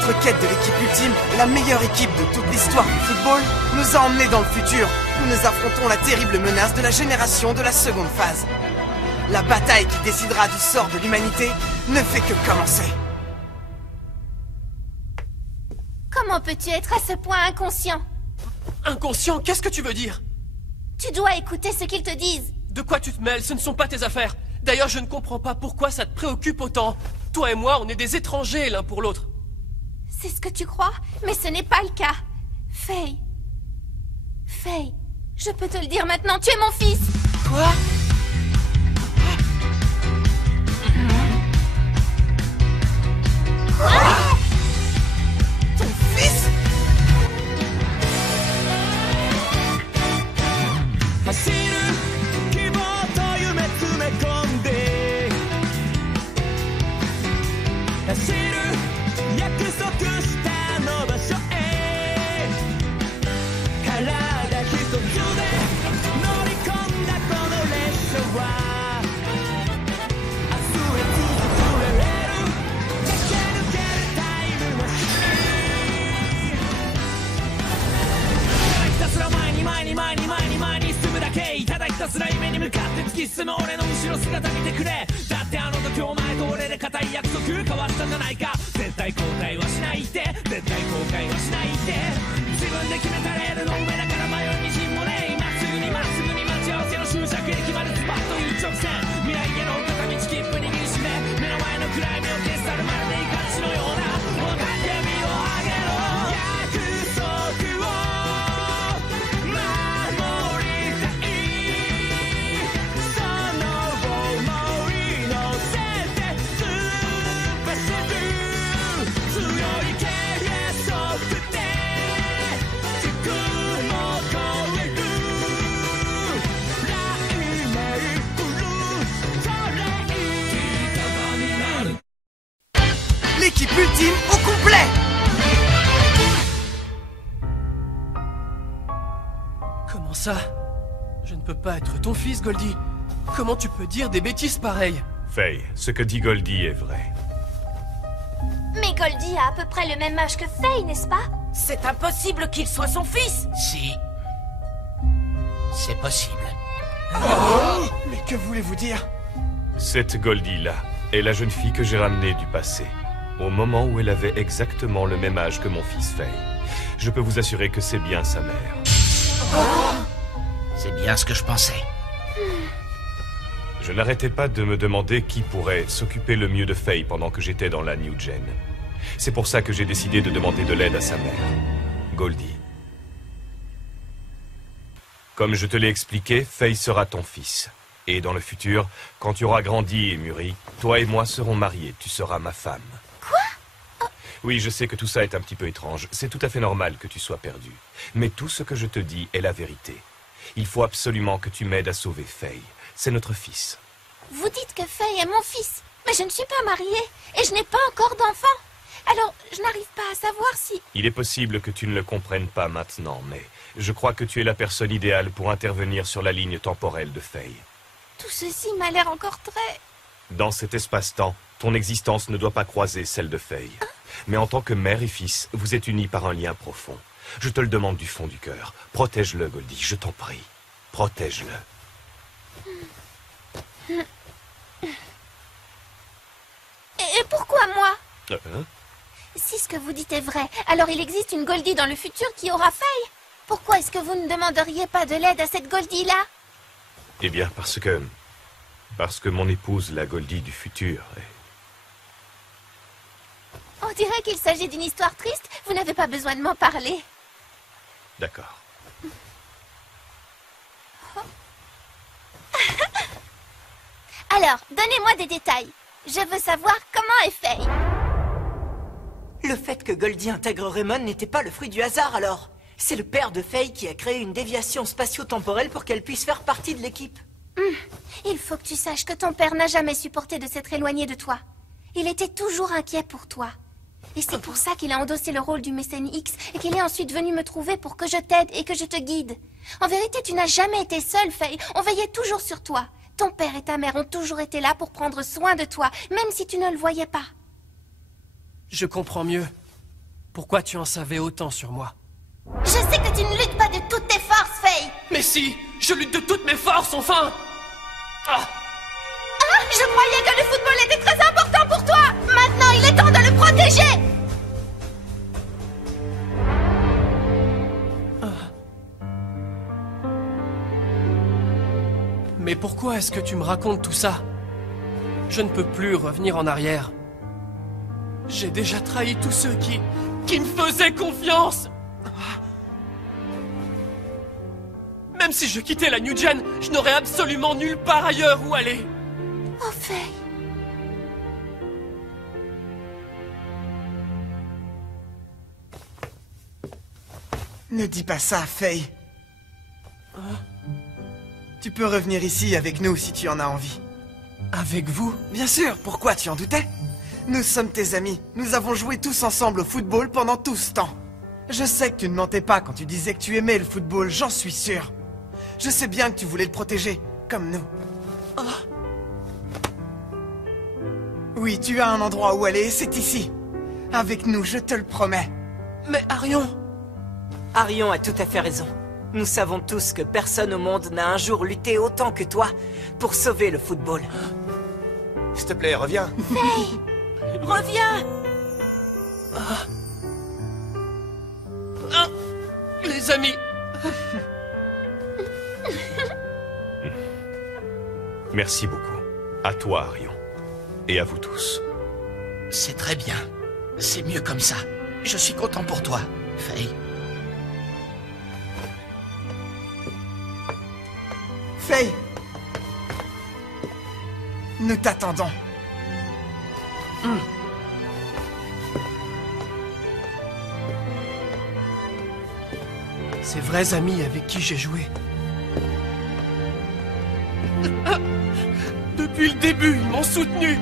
Notre quête de l'équipe ultime, la meilleure équipe de toute l'histoire du football, nous a emmenés dans le futur, où nous affrontons la terrible menace de la génération de la seconde phase. La bataille qui décidera du sort de l'humanité ne fait que commencer. Comment peux-tu être à ce point inconscient? Inconscient, qu'est-ce que tu veux dire? Tu dois écouter ce qu'ils te disent. De quoi tu te mêles? Ce ne sont pas tes affaires. D'ailleurs, je ne comprends pas pourquoi ça te préoccupe autant. Toi et moi, on est des étrangers l'un pour l'autre. C'est ce que tu crois, mais ce n'est pas le cas. Faye. Faye, je peux te le dire maintenant, tu es mon fils. Quoi? Ton fils? L'équipe ultime au complet! Comment ça? Je ne peux pas être ton fils, Goldie. Comment tu peux dire des bêtises pareilles? Faye, ce que dit Goldie est vrai. Mais Goldie a à peu près le même âge que Faye, n'est-ce pas? C'est impossible qu'il soit son fils. Si. C'est possible. Mais que voulez-vous dire? Cette Goldie-là est la jeune fille que j'ai ramenée du passé, au moment où elle avait exactement le même âge que mon fils Faye. Je peux vous assurer que c'est bien sa mère. C'est bien ce que je pensais. Je n'arrêtais pas de me demander qui pourrait s'occuper le mieux de Faye pendant que j'étais dans la New Gen. C'est pour ça que j'ai décidé de demander de l'aide à sa mère, Goldie. Comme je te l'ai expliqué, Faye sera ton fils. Et dans le futur, quand tu auras grandi et mûri, toi et moi serons mariés. Tu seras ma femme. Quoi? Oui, je sais que tout ça est un petit peu étrange. C'est tout à fait normal que tu sois perdu. Mais tout ce que je te dis est la vérité. Il faut absolument que tu m'aides à sauver Faye. C'est notre fils. Vous dites que Faye est mon fils, mais je ne suis pas mariée et je n'ai pas encore d'enfant. Alors, je n'arrive pas à savoir si... Il est possible que tu ne le comprennes pas maintenant, mais je crois que tu es la personne idéale pour intervenir sur la ligne temporelle de Faye. Tout ceci m'a l'air encore très... Dans cet espace-temps, ton existence ne doit pas croiser celle de Faye. Mais en tant que mère et fils, vous êtes unis par un lien profond. Je te le demande du fond du cœur. Protège-le, Goldie, je t'en prie. Protège-le. Et pourquoi moi? Hein? Si ce que vous dites est vrai, alors il existe une Goldie dans le futur qui aura Faye. Pourquoi est-ce que vous ne demanderiez pas de l'aide à cette Goldie-là? Eh bien, parce que mon épouse, la Goldie du futur, est... On dirait qu'il s'agit d'une histoire triste. Vous n'avez pas besoin de m'en parler. D'accord. Alors, donnez-moi des détails. Je veux savoir comment est Faye. Le fait que Goldie intègre Raymond n'était pas le fruit du hasard alors. C'est le père de Faye qui a créé une déviation spatio-temporelle pour qu'elle puisse faire partie de l'équipe. Il faut que tu saches que ton père n'a jamais supporté de s'être éloigné de toi. Il était toujours inquiet pour toi. Et c'est pour ça qu'il a endossé le rôle du mécène X et qu'il est ensuite venu me trouver pour que je t'aide et que je te guide. En vérité, tu n'as jamais été seule, Faye. On veillait toujours sur toi. Ton père et ta mère ont toujours été là pour prendre soin de toi, même si tu ne le voyais pas. Je comprends mieux. pourquoi tu en savais autant sur moi. Je sais que tu ne luttes pas de toutes tes forces, Faye. Mais si, je lutte de toutes mes forces, enfin. Ah, Ah, je croyais que le football était très important pour toi. Maintenant, il est temps de le protéger. mais pourquoi est-ce que tu me racontes tout ça? Je ne peux plus revenir en arrière. J'ai déjà trahi tous ceux qui me faisaient confiance. Même si je quittais la New Gen, je n'aurais absolument nulle part ailleurs où aller. Oh, Faye. Ne dis pas ça, Faye. Tu peux revenir ici avec nous si tu en as envie. Avec vous? Bien sûr, pourquoi tu en doutais? Nous sommes tes amis. Nous avons joué tous ensemble au football pendant tout ce temps. Je sais que tu ne mentais pas quand tu disais que tu aimais le football, j'en suis sûr. Je sais bien que tu voulais le protéger, comme nous. Oui, tu as un endroit où aller, c'est ici. Avec nous, je te le promets. Mais Arion... Arion a tout à fait raison. Nous savons tous que personne au monde n'a un jour lutté autant que toi pour sauver le football. S'il te plaît, reviens. Reviens! Les amis... Merci beaucoup. À toi, Arion. Et à vous tous. C'est très bien. C'est mieux comme ça. Je suis content pour toi, Faye. Faye! Nous t'attendons. Ces vrais amis avec qui j'ai joué. Depuis le début, ils m'ont soutenu.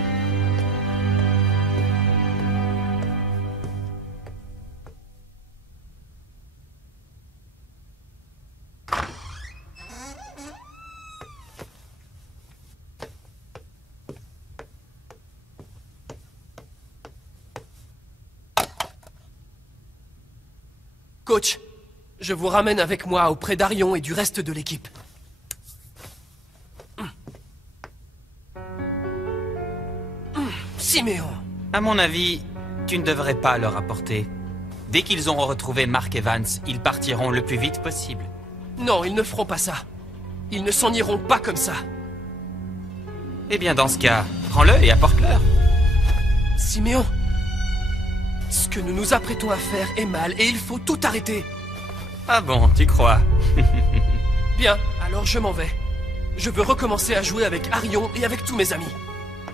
Coach, je vous ramène avec moi auprès d'Arion et du reste de l'équipe. Siméon. À mon avis, tu ne devrais pas leur apporter. Dès qu'ils auront retrouvé Mark Evans, ils partiront le plus vite possible. Non, ils ne feront pas ça. Ils ne s'en iront pas comme ça. Eh bien, dans ce cas, prends-le et apporte-leur. Siméon, ce que nous nous apprêtons à faire est mal et il faut tout arrêter. Ah bon, tu crois? Bien, alors je m'en vais. Je veux recommencer à jouer avec Arion et avec tous mes amis.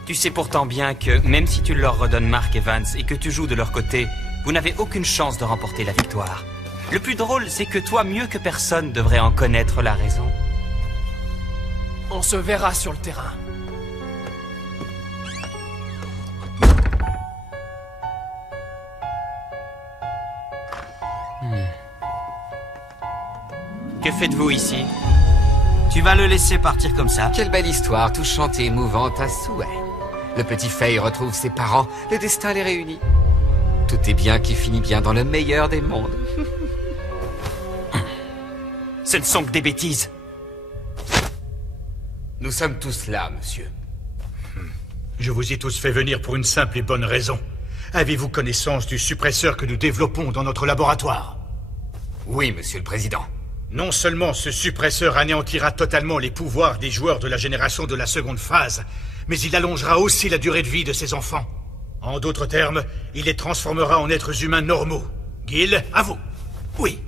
Tu sais pourtant bien que, même si tu leur redonnes Mark Evans et que tu joues de leur côté, vous n'avez aucune chance de remporter la victoire. Le plus drôle, c'est que toi, mieux que personne, devrais en connaître la raison. On se verra sur le terrain. Que faites-vous ici? Tu vas le laisser partir comme ça? Quelle belle histoire, touchante et émouvante à souhait. Le petit Faye retrouve ses parents, le destin les réunit. Tout est bien qui finit bien dans le meilleur des mondes. Ce ne sont que des bêtises. Nous sommes tous là, monsieur. Je vous ai tous fait venir pour une simple et bonne raison. Avez-vous connaissance du suppresseur que nous développons dans notre laboratoire? Oui, monsieur le président. Non seulement ce suppresseur anéantira totalement les pouvoirs des joueurs de la génération de la seconde phase, mais il allongera aussi la durée de vie de ces enfants. En d'autres termes, il les transformera en êtres humains normaux. Gil, à vous. Oui.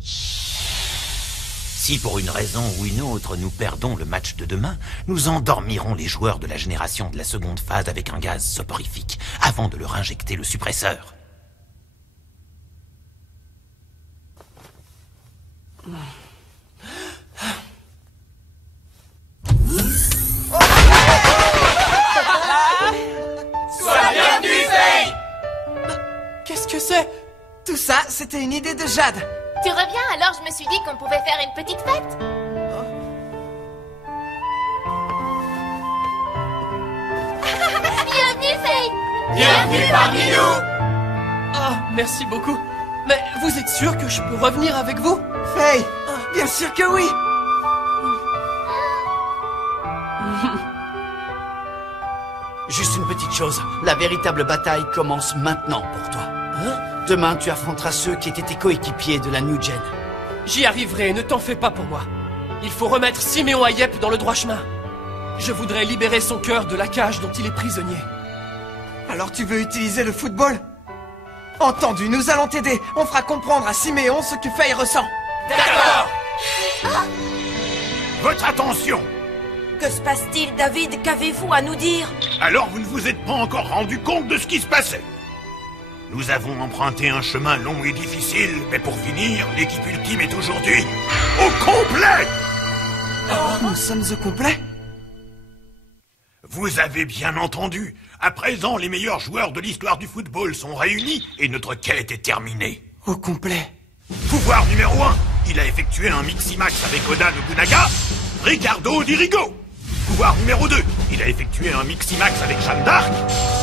Si pour une raison ou une autre nous perdons le match de demain, nous endormirons les joueurs de la génération de la seconde phase avec un gaz soporifique avant de leur injecter le suppresseur. Qu'est-ce que c'est? Tout ça, c'était une idée de Jade. Tu reviens, alors je me suis dit qu'on pouvait faire une petite fête. Bienvenue, Faye. Bienvenue parmi nous! Merci beaucoup. Mais vous êtes sûr que je peux revenir avec vous? Faye, bien sûr que oui. Juste une petite chose, la véritable bataille commence maintenant pour toi. Demain, tu affronteras ceux qui étaient tes coéquipiers de la New Gen. J'y arriverai, ne t'en fais pas pour moi. Il faut remettre Siméon Hayep dans le droit chemin. Je voudrais libérer son cœur de la cage dont il est prisonnier. Alors tu veux utiliser le football? Entendu, nous allons t'aider. On fera comprendre à Siméon ce que Faye ressent. D'accord. Votre attention! Que se passe-t-il, David? Qu'avez-vous à nous dire? Alors vous ne vous êtes pas encore rendu compte de ce qui se passait. Nous avons emprunté un chemin long et difficile, mais pour finir, l'équipe ultime est aujourd'hui au complet! Nous sommes au complet? Vous avez bien entendu. À présent, les meilleurs joueurs de l'histoire du football sont réunis et notre quête est terminée. Au complet. Pouvoir numéro 1. Il a effectué un Miximax avec Oda Nobunaga, Ricardo Dirigo. Pouvoir numéro 2. Il a effectué un Miximax avec Jeanne d'Arc,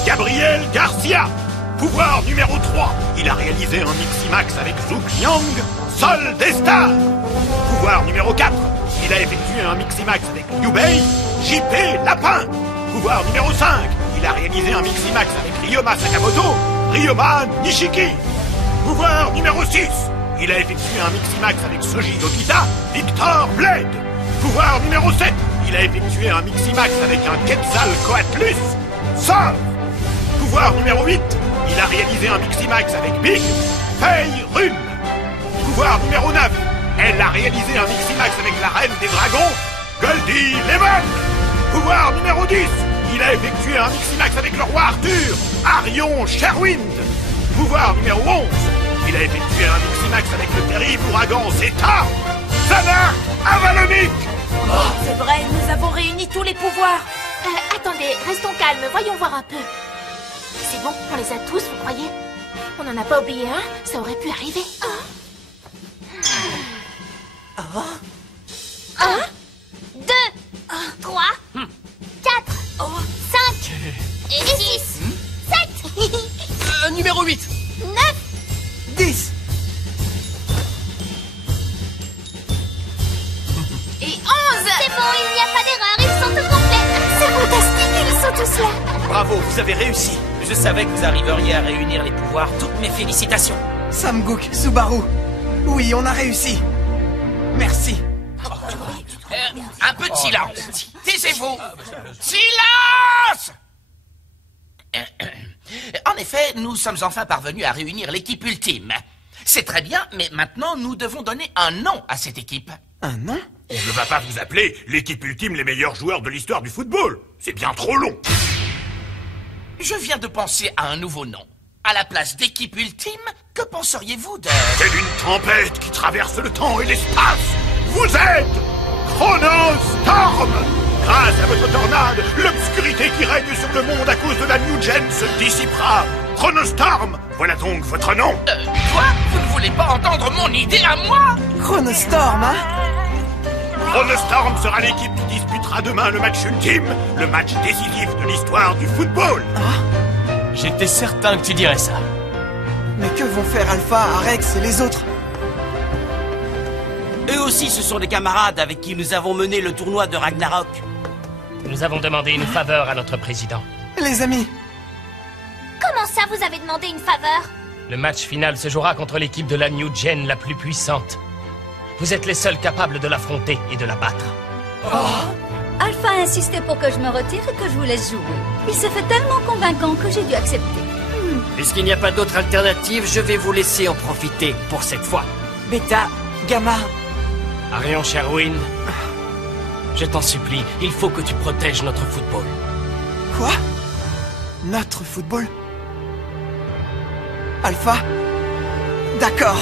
Gabriel Garcia. Pouvoir numéro 3. Il a réalisé un Miximax avec Zouk Liang, Sol Destar. Pouvoir numéro 4. Il a effectué un Miximax avec Liu Bei, JP Lapin. Pouvoir numéro 5. Il a réalisé un Miximax avec Ryoma Sakamoto, Ryoma Nishiki. Pouvoir numéro 6. Il a effectué un Miximax avec Soji Nobita, Victor Blade. Pouvoir numéro 7. Il a effectué un Miximax avec un Quetzalcoatlus, Sov. Pouvoir numéro 8. Il a réalisé un Miximax avec Big, Faye Rune. Pouvoir numéro 9. Elle a réalisé un Miximax avec la Reine des Dragons, Goldie Lemon. Pouvoir numéro 10. Il a effectué un Miximax avec le roi Arthur, Arion Sherwind. Pouvoir numéro 11. Il a effectué un Miximax avec le terrible ouragan Zeta, Zanak Avalonic. C'est vrai, nous avons réuni tous les pouvoirs. Attendez, restons calmes, voyons voir un peu. C'est bon, on les a tous, vous croyez? On n'en a pas oublié un, ça aurait pu arriver. 1, 2, 3, 4, 5 et 6, 7, Numéro 8. 9, 10. et 11. C'est bon, il n'y a pas d'erreur, ils sont au complet. C'est fantastique, ils sont tous là. Bravo, vous avez réussi. Je savais que vous arriveriez à réunir les pouvoirs. Toutes mes félicitations. Samguk, Subaru. Oui, on a réussi. Merci. Un peu de silence. Taisez-vous. Silence! En effet, nous sommes enfin parvenus à réunir l'équipe ultime. C'est très bien, mais maintenant nous devons donner un nom à cette équipe. Un nom? On ne va pas vous appeler l'équipe ultime les meilleurs joueurs de l'histoire du football. C'est bien trop long. Je viens de penser à un nouveau nom. À la place d'équipe ultime, que penseriez-vous de... Telle une tempête qui traverse le temps et l'espace, vous êtes Chronostorm. Grâce à votre tornade, l'obscurité qui règne sur le monde à cause de la New Gen se dissipera. Chronostorm, voilà donc votre nom. Quoi? Vous ne voulez pas entendre mon idée à moi? Chronostorm, hein? Chronostorm sera l'équipe qui disputera demain le match ultime, le match décisif de l'histoire du football. J'étais certain que tu dirais ça. Mais que vont faire Alpha, Arex et les autres? Eux aussi, ce sont des camarades avec qui nous avons mené le tournoi de Ragnarok. Nous avons demandé une faveur à notre président. Les amis, Comment ça, vous avez demandé une faveur? Le match final se jouera contre l'équipe de la New Gen la plus puissante. Vous êtes les seuls capables de l'affronter et de la battre. Alpha a insisté pour que je me retire et que je vous laisse jouer. Il s'est fait tellement convaincant que j'ai dû accepter. Puisqu'il n'y a pas d'autre alternative, je vais vous laisser en profiter pour cette fois. Beta, Gamma, Arion Sherwind, je t'en supplie, il faut que tu protèges notre football. quoi? Notre football? Alpha? D'accord.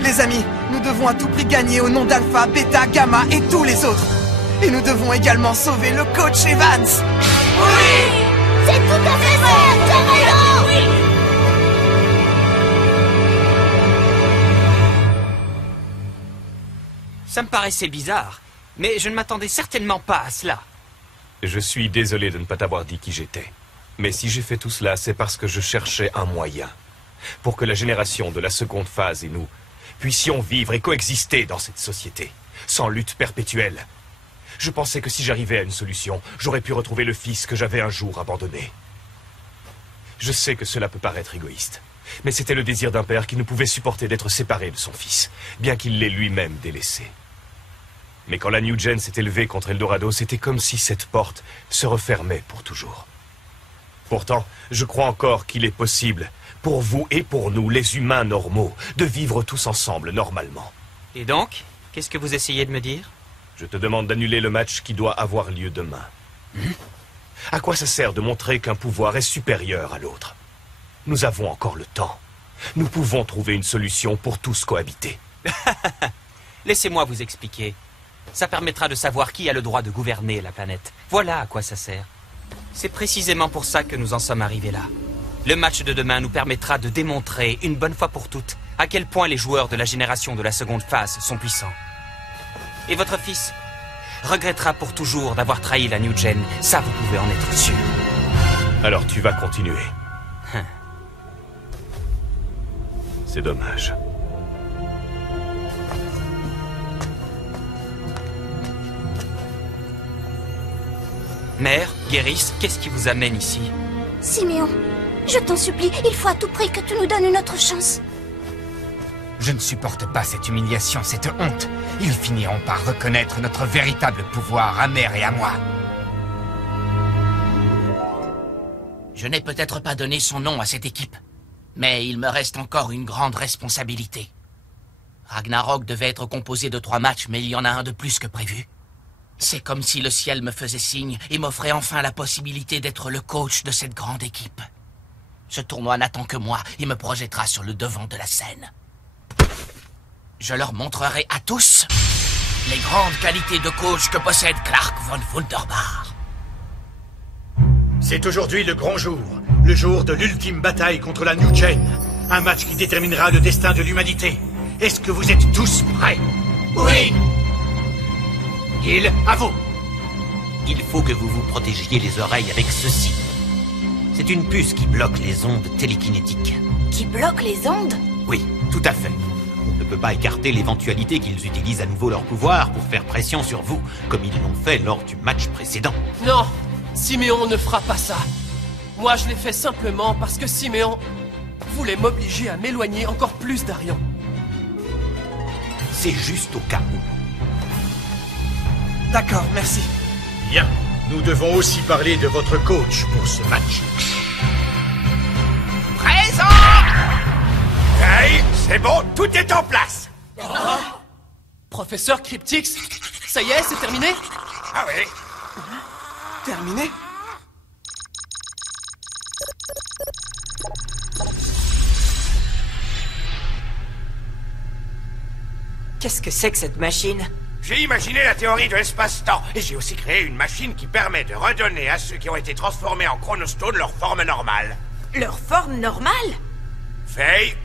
Les amis, nous devons à tout prix gagner au nom d'Alpha, Beta, Gamma et tous les autres. Et nous devons également sauver le coach Evans. C'est tout à fait ça, Carrero! Ça me paraissait bizarre, mais je ne m'attendais certainement pas à cela. Je suis désolé de ne pas t'avoir dit qui j'étais. Mais si j'ai fait tout cela, c'est parce que je cherchais un moyen. pour que la génération de la seconde phase et nous puissions vivre et coexister dans cette société, sans lutte perpétuelle. Je pensais que si j'arrivais à une solution, j'aurais pu retrouver le fils que j'avais un jour abandonné. Je sais que cela peut paraître égoïste, mais c'était le désir d'un père qui ne pouvait supporter d'être séparé de son fils, bien qu'il l'ait lui-même délaissé. Mais quand la New Gen s'est élevée contre Eldorado, c'était comme si cette porte se refermait pour toujours. Pourtant, je crois encore qu'il est possible, pour vous et pour nous, les humains normaux, de vivre tous ensemble normalement. Et donc, qu'est-ce que vous essayez de me dire? Je te demande d'annuler le match qui doit avoir lieu demain. À quoi ça sert de montrer qu'un pouvoir est supérieur à l'autre? Nous avons encore le temps. Nous pouvons trouver une solution pour tous cohabiter. Laissez-moi vous expliquer. Ça permettra de savoir qui a le droit de gouverner la planète. Voilà à quoi ça sert. C'est précisément pour ça que nous en sommes arrivés là. Le match de demain nous permettra de démontrer, une bonne fois pour toutes, à quel point les joueurs de la génération de la seconde phase sont puissants. Et votre fils regrettera pour toujours d'avoir trahi la New Gen. Ça, vous pouvez en être sûr. Alors tu vas continuer. C'est dommage. Mère, Guéris, qu'est-ce qui vous amène ici? Siméon, je t'en supplie, il faut à tout prix que tu nous donnes une autre chance. Je ne supporte pas cette humiliation, cette honte. Ils finiront par reconnaître notre véritable pouvoir à Mère et à moi. Je n'ai peut-être pas donné son nom à cette équipe, mais il me reste encore une grande responsabilité. Ragnarok devait être composé de 3 matchs, mais il y en a un de plus que prévu. C'est comme si le ciel me faisait signe et m'offrait enfin la possibilité d'être le coach de cette grande équipe. Ce tournoi n'attend que moi et me projettera sur le devant de la scène. Je leur montrerai à tous les grandes qualités de coach que possède Clark von Wunderbar. C'est aujourd'hui le grand jour, le jour de l'ultime bataille contre la New Gen. Un match qui déterminera le destin de l'humanité. Est-ce que vous êtes tous prêts? Oui! Gil, à vous! Il faut que vous vous protégiez les oreilles avec ceci. C'est une puce qui bloque les ondes télékinétiques. Qui bloque les ondes? Oui, tout à fait. On ne peut pas écarter l'éventualité qu'ils utilisent à nouveau leur pouvoir pour faire pression sur vous, comme ils l'ont fait lors du match précédent. Non, Siméon ne fera pas ça. Moi, je l'ai fait simplement parce que Siméon voulait m'obliger à m'éloigner encore plus d'Arion. C'est juste au cas où. D'accord, merci. Bien, nous devons aussi parler de votre coach pour ce match. Présent! Hey, c'est bon, tout est en place. Professeur Cryptix, ça y est, c'est terminé? Ah oui. Terminé? Qu'est-ce que c'est que cette machine? J'ai imaginé la théorie de l'espace-temps, et j'ai aussi créé une machine qui permet de redonner à ceux qui ont été transformés en chronostones leur forme normale. Leur forme normale? Faye?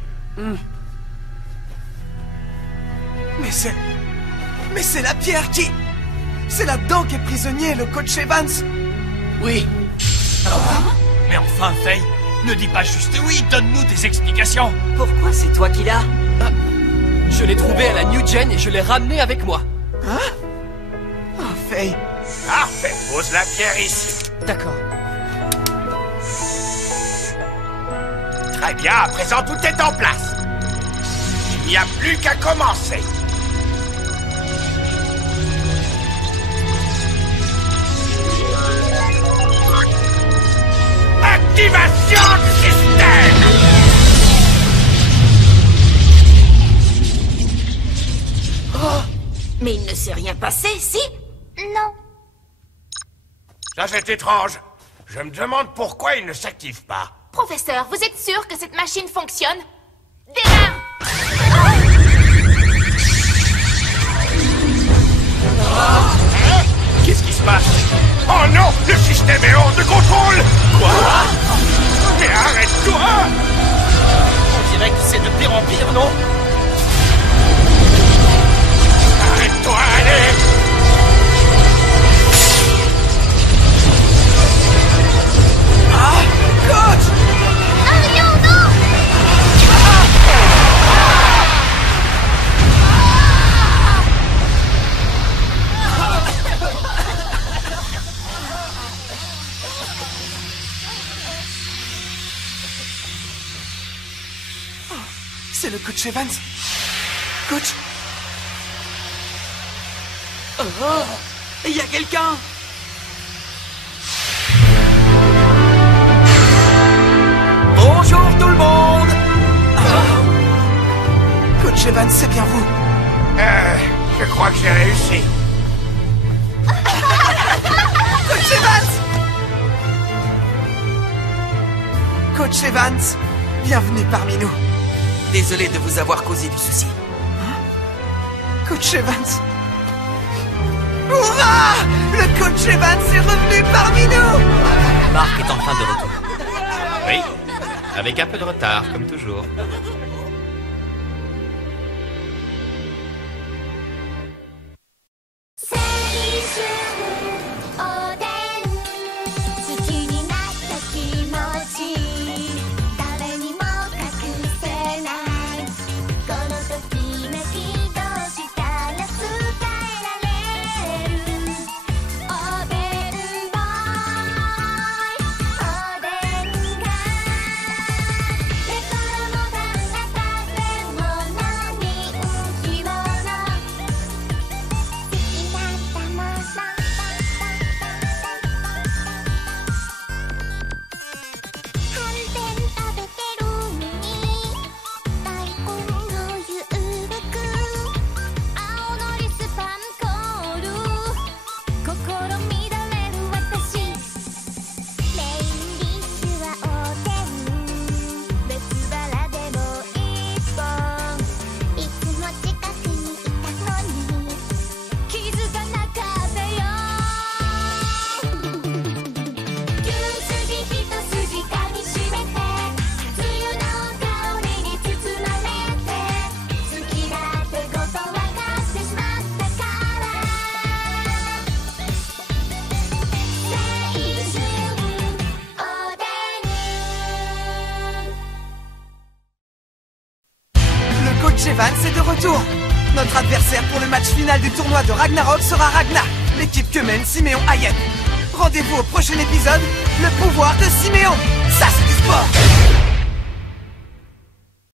Mais c'est la pierre qui... C'est là-dedans qu'est prisonnier le coach Evans. Oui. Mais enfin, Faye, ne dis pas juste oui, donne-nous des explications. Pourquoi c'est toi qui l'as? Je l'ai trouvé à la New Gen et je l'ai ramené avec moi. Hein? Oh, Faye. Parfait, pose la pierre ici. D'accord. Très bien, à présent tout est en place. Il n'y a plus qu'à commencer. Activation du système! Oh! Mais il ne s'est rien passé, si? Non. Ça c'est étrange. Je me demande pourquoi il ne s'active pas. Professeur, vous êtes sûr que cette machine fonctionne? Démarre! Qu'est-ce qui se passe? Oh non! Le système est hors de contrôle! Quoi? Mais arrête-toi! On dirait que c'est de pire en pire, non? Arrête-toi, allez! Ah! Coach! Arion, non! le coach Evans. Coach? Oh, il y a quelqu'un! Bonjour tout le monde! Coach Evans, c'est bien vous. Je crois que j'ai réussi. Coach Evans! Coach Evans, bienvenue parmi nous. Désolé de vous avoir causé du souci. Coach Evans. Hurrah! Le coach Evans est revenu parmi nous! Marc est enfin de retour. Oui, avec un peu de retard, comme toujours. Evans est de retour. Notre adversaire pour le match final du tournoi de Ragnarok sera Ragna, l'équipe que mène Siméon Hayek. Rendez-vous au prochain épisode, le pouvoir de Siméon. Ça, c'est du sport.